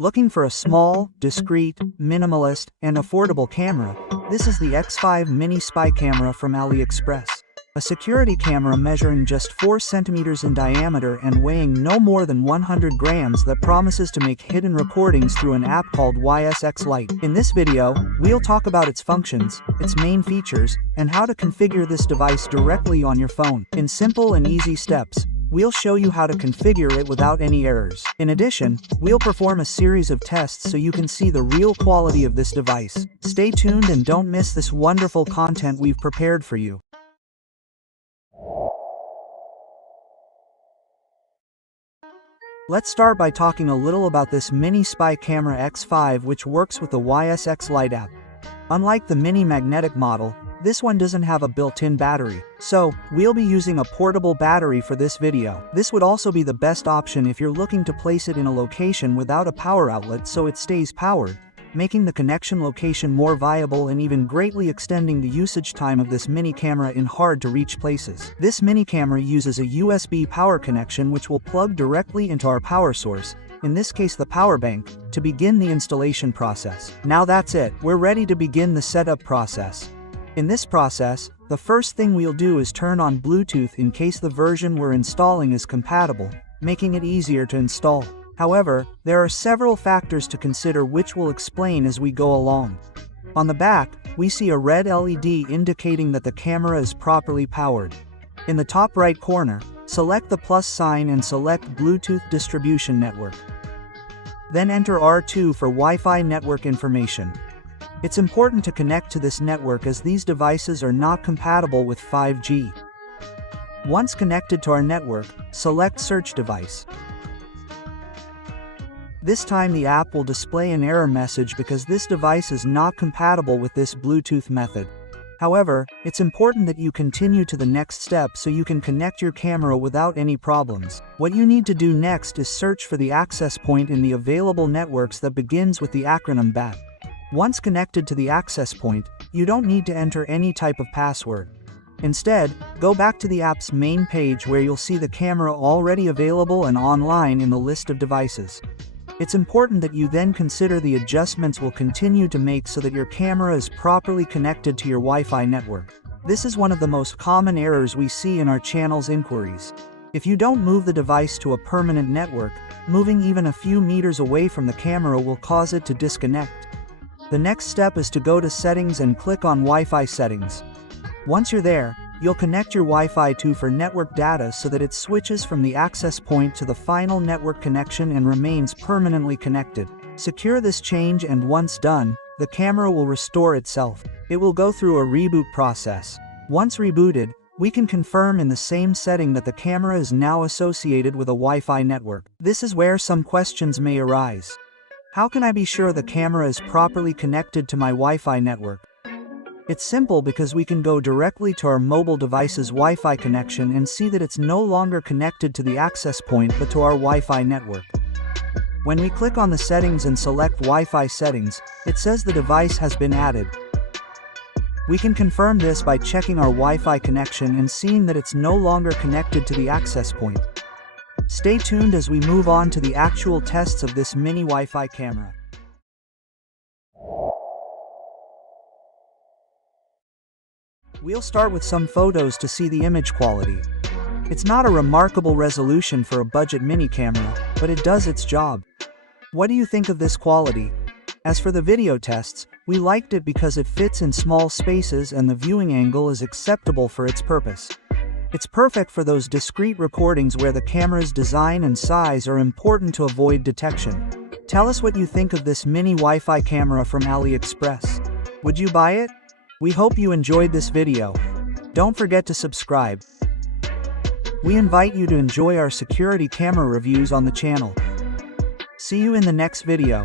Looking for a small, discreet, minimalist, and affordable camera? This is the X5 Mini Spy camera from AliExpress. A security camera measuring just 4 centimeters in diameter and weighing no more than 100 grams that promises to make hidden recordings through an app called YSXLite. In this video, we'll talk about its functions, its main features, and how to configure this device directly on your phone. In simple and easy steps, we'll show you how to configure it without any errors. In addition, we'll perform a series of tests so you can see the real quality of this device. Stay tuned and don't miss this wonderful content we've prepared for you. Let's start by talking a little about this Mini Spy Camera X5, which works with the YSXLite app. Unlike the Mini Magnetic model, this one doesn't have a built-in battery, so we'll be using a portable battery for this video. This would also be the best option if you're looking to place it in a location without a power outlet so it stays powered, making the connection location more viable and even greatly extending the usage time of this mini camera in hard-to-reach places. This mini camera uses a USB power connection which will plug directly into our power source, in this case the power bank, to begin the installation process. Now that's it, we're ready to begin the setup process. In this process, the first thing we'll do is turn on Bluetooth in case the version we're installing is compatible, making it easier to install. However, there are several factors to consider which we'll explain as we go along. On the back, we see a red LED indicating that the camera is properly powered. In the top right corner, select the plus sign and select Bluetooth Distribution Network. Then enter R2 for Wi-Fi network information. It's important to connect to this network as these devices are not compatible with 5G. Once connected to our network, select Search Device. This time the app will display an error message because this device is not compatible with this Bluetooth method. However, it's important that you continue to the next step so you can connect your camera without any problems. What you need to do next is search for the access point in the available networks that begins with the acronym BAT. Once connected to the access point, you don't need to enter any type of password. Instead, go back to the app's main page where you'll see the camera already available and online in the list of devices. It's important that you then consider the adjustments we'll continue to make so that your camera is properly connected to your Wi-Fi network. This is one of the most common errors we see in our channel's inquiries. If you don't move the device to a permanent network, moving even a few meters away from the camera will cause it to disconnect. The next step is to go to Settings and click on Wi-Fi Settings. Once you're there, you'll connect your Wi-Fi for network data so that it switches from the access point to the final network connection and remains permanently connected. Secure this change and once done, the camera will restore itself. It will go through a reboot process. Once rebooted, we can confirm in the same setting that the camera is now associated with a Wi-Fi network. This is where some questions may arise. How can I be sure the camera is properly connected to my Wi-Fi network? It's simple because we can go directly to our mobile device's Wi-Fi connection and see that it's no longer connected to the access point but to our Wi-Fi network. When we click on the settings and select Wi-Fi settings, it says the device has been added. We can confirm this by checking our Wi-Fi connection and seeing that it's no longer connected to the access point. Stay tuned as we move on to the actual tests of this mini Wi-Fi camera. We'll start with some photos to see the image quality. It's not a remarkable resolution for a budget mini camera, but it does its job. What do you think of this quality? As for the video tests, we liked it because it fits in small spaces and the viewing angle is acceptable for its purpose. It's perfect for those discrete recordings where the camera's design and size are important to avoid detection. Tell us what you think of this mini Wi-Fi camera from AliExpress. Would you buy it? We hope you enjoyed this video. Don't forget to subscribe. We invite you to enjoy our security camera reviews on the channel. See you in the next video.